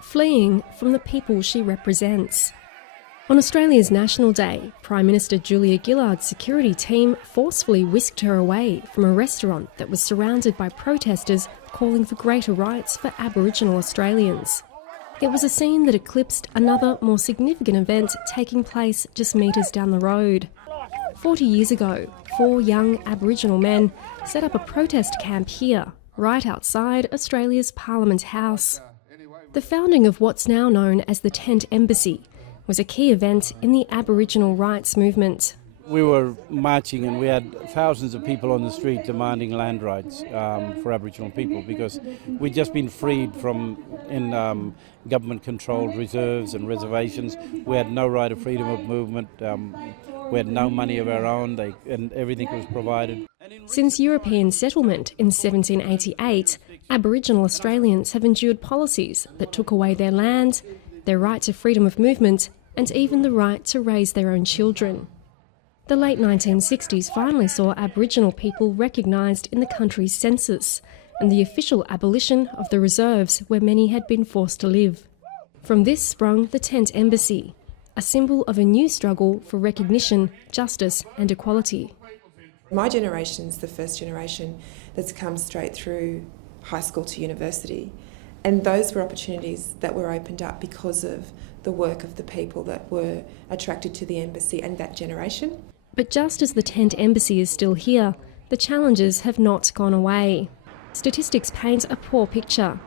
fleeing from the people she represents. On Australia's National Day, Prime Minister Julia Gillard's security team forcefully whisked her away from a restaurant that was surrounded by protesters calling for greater rights for Aboriginal Australians. It was a scene that eclipsed another more significant event taking place just metres down the road. 40 years ago, 4 young Aboriginal men set up a protest camp here, right outside Australia's Parliament House. The founding of what's now known as the Tent Embassy was a key event in the Aboriginal rights movement. We were marching and we had thousands of people on the street demanding land rights for Aboriginal people, because we'd just been freed from government-controlled reserves and reservations. We had no right of freedom of movement. We had no money of our own, and everything was provided. Since European settlement in 1788, Aboriginal Australians have endured policies that took away their land, their right to freedom of movement, and even the right to raise their own children. The late 1960s finally saw Aboriginal people recognised in the country's census, and the official abolition of the reserves where many had been forced to live. From this sprung the Tent Embassy, a symbol of a new struggle for recognition, justice and equality. My generation's the first generation that's come straight through high school to university, and those were opportunities that were opened up because of the work of the people that were attracted to the embassy and that generation. But just as the Tent Embassy is still here, the challenges have not gone away. Statistics paint a poor picture.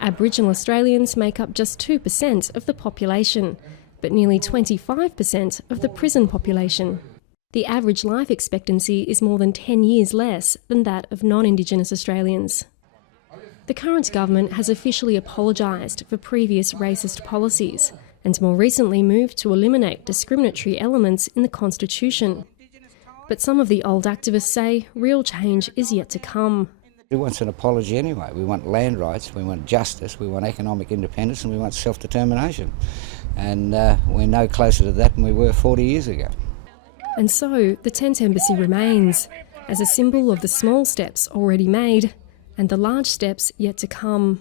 Aboriginal Australians make up just 2% of the population, but nearly 25% of the prison population. The average life expectancy is more than 10 years less than that of non-Indigenous Australians. The current government has officially apologised for previous racist policies and more recently moved to eliminate discriminatory elements in the Constitution. But some of the old activists say real change is yet to come. Who wants an apology anyway? We want land rights, we want justice, we want economic independence, and we want self-determination. And we're no closer to that than we were 40 years ago. And so the Tent Embassy remains, as a symbol of the small steps already made and the large steps yet to come.